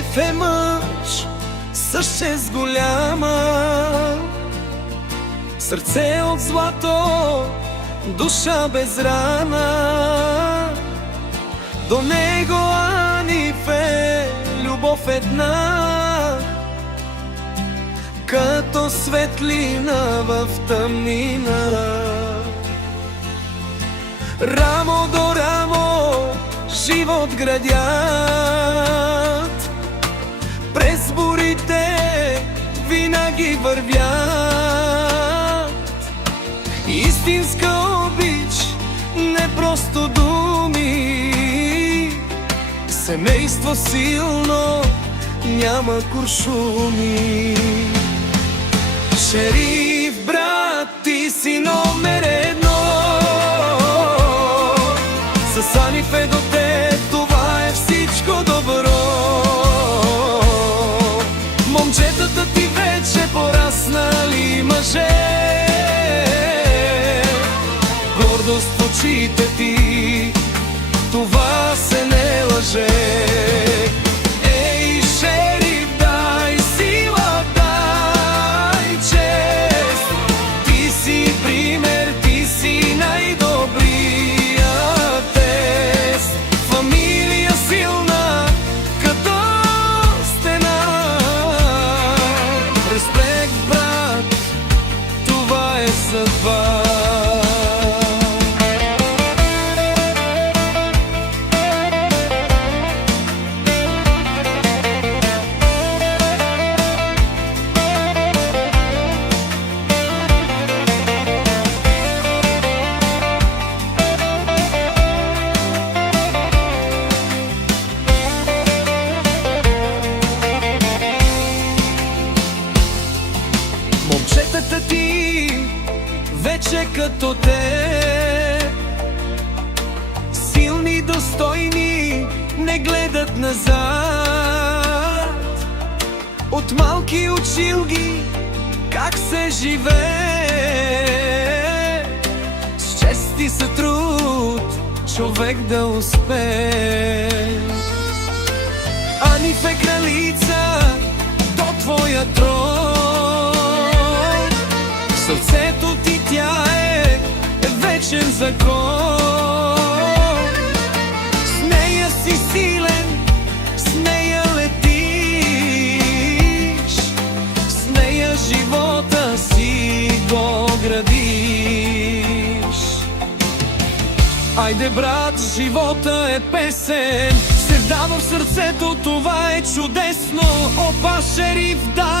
Шериф е мъж с чест голяма, сърце от злато, душа без рана. До него Аниф е любов една, като светлина в тъмнина. Рамо до рамо живот градят, през бурите винаги вървят. Истинска обич, не просто думи, семейство силно, няма куршуми. Шериф, брат, ти си номер едно, с Аниф е до теб, това е всичко добро. Момчетата ти вече пораснали мъже, гордост в очите ти, това се не лъже. Ей, шериф, дай сила, дай чест, ти си пример, ти си най-добрият тест. Фамилия силна като стена, респект, брат, това е съдба. Момчетата ти вече като теб, силни, достойни, не гледат назад. От малки учил ги как се живее, с чест и сътруд човек да успее. Аниф е кралица до твоя трон, сърцето ти тя е вечен закон. С нея си силен, с нея летиш, с нея живота си го градиш. Айде, брат, живота е песен, се вдава в сърцето, това е чудесно. Опа, шериф, дай